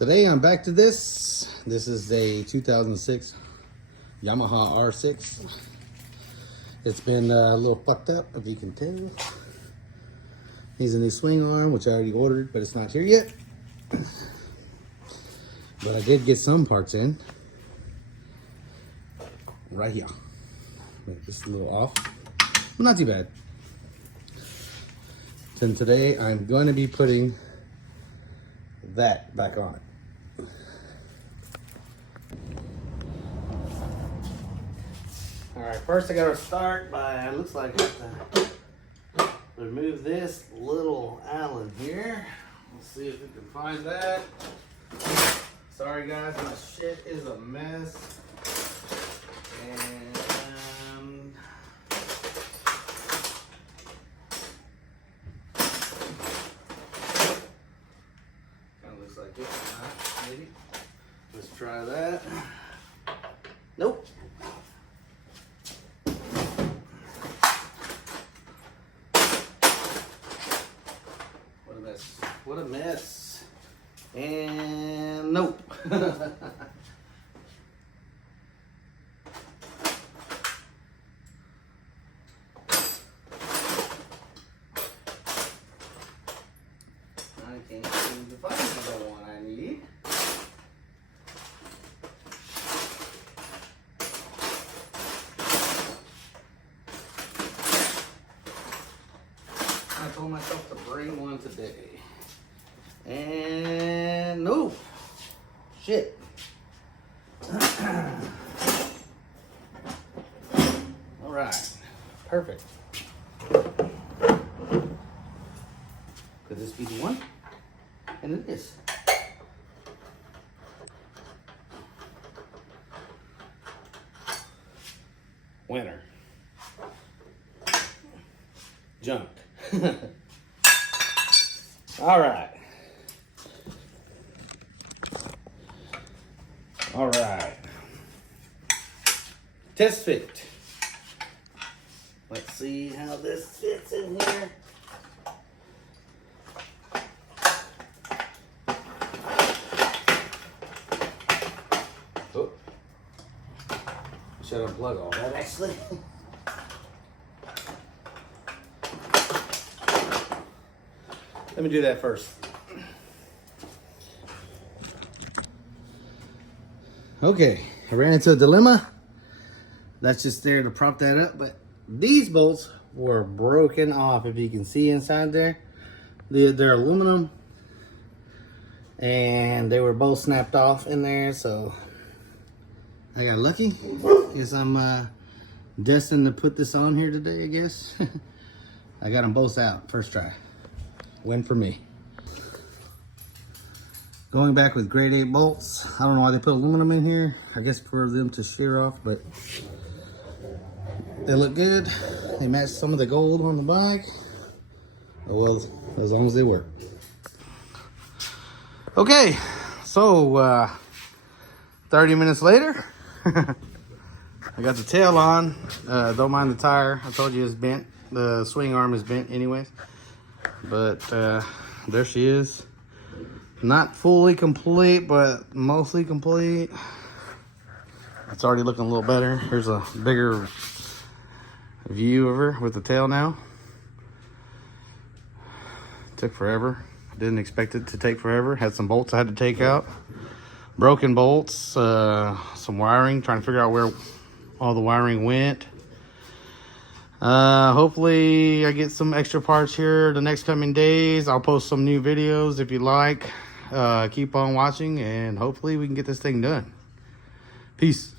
Today I'm back to this. This is a 2006 Yamaha R6. It's been a little fucked up, if you can tell. Needs a new swing arm, which I already ordered, but it's not here yet. But I did get some parts in. Right here. Make this a little off. But not too bad. Then today I'm going to be putting that back on it. Alright, first I gotta start by, it looks like I have to remove this little Allen here. Let's see if we can find that. Sorry guys, my shit is a mess. And kind of looks like it, maybe. Let's try that. Nope. What a mess. And nope. What I can't seem to find the one I need. I told myself to bring one today. And no. Shit. All right. Perfect. Could this be the one? And it is. Winner. Junk. All right. All right. Test fit. Let's see how this fits in here. Oh. Should unplug all that actually. Let me do that first. Okay, I ran into a dilemma. That's just there to prop that up, but these bolts were broken off. If you can see inside there, they're aluminum, and they were both snapped off in there. So I got lucky. Guess I'm destined to put this on here today, I guess. I got them both out first try. Win for me. Going back with grade 8 bolts. I don't know why they put aluminum in here. I guess for them to shear off, but they look good. They match some of the gold on the bike. Oh, well, as long as they work. Okay, so 30 minutes later, I got the tail on. Don't mind the tire. I told you it's bent. The swing arm is bent anyways. But there she is. Not fully complete, but mostly complete. It's already looking a little better. Here's a bigger view of her with the tail now. Took forever. Didn't expect it to take forever. Had some bolts I had to take out. Broken bolts, some wiring, trying to figure out where all the wiring went. Hopefully I get some extra parts here the next coming days. I'll post some new videos if you like. Keep on watching, and hopefully we can get this thing done. Peace.